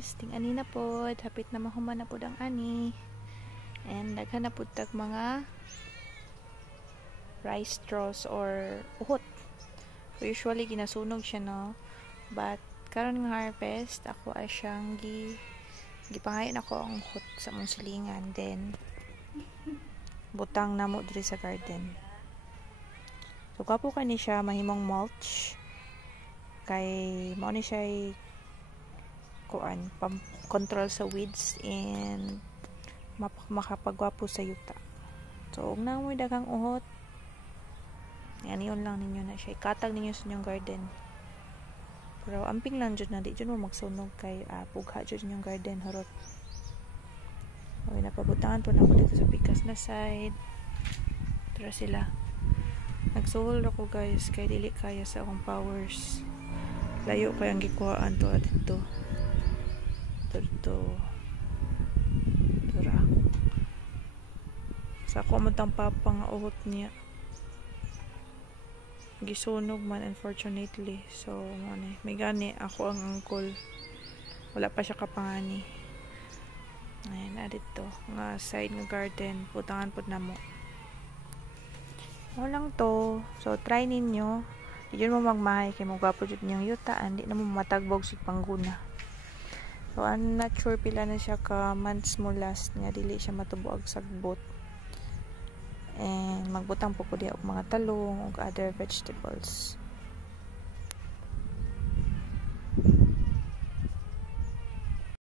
guys, ting-ani na pod, hapit na mahuman na pod ang ani. And daghan na pod tag mga rice straws or uhot. So usually ginasunog siya no. But karon nga harvest, ako ay siyang gipangayon ako ang uhot sa mong silingan, then butang namo diri sa garden. So kapo kani siya mahimong mulch kay mao ni siya kuan control sa weeds and makapagwapo sa yuta. So ug namoy daghang uhot, yan yun lang ninyo na siya ikatag ninyo sa inyong garden. Pero amping lang jud na di jud mo magsunog kay pugha jud inyong garden harot. Okay, napabutangan po na ako dito sa pikas na side. Tara sila. Nagsuhol ako guys kay dili kaya sa akong powers. Layo kayang gikuhaan to dito. Tura. Sa ako mo tang papang uhot niya. Gisunog man unfortunately. So, may gani ako ang angkol. Wala pa siya kapangani. Ayan, dito. Nga side ng garden. Putangan po na mo. Ano lang to. So, try ninyo. Di yun mo magmahay kay magwapo dyan yung yuta. Hindi na mo matagbog si pangguna. So, I'm not sure pila na siya ka months mo last nga. Dili siya matubuag sa sagbot. And magbutang po ko diya og mga talong og other vegetables.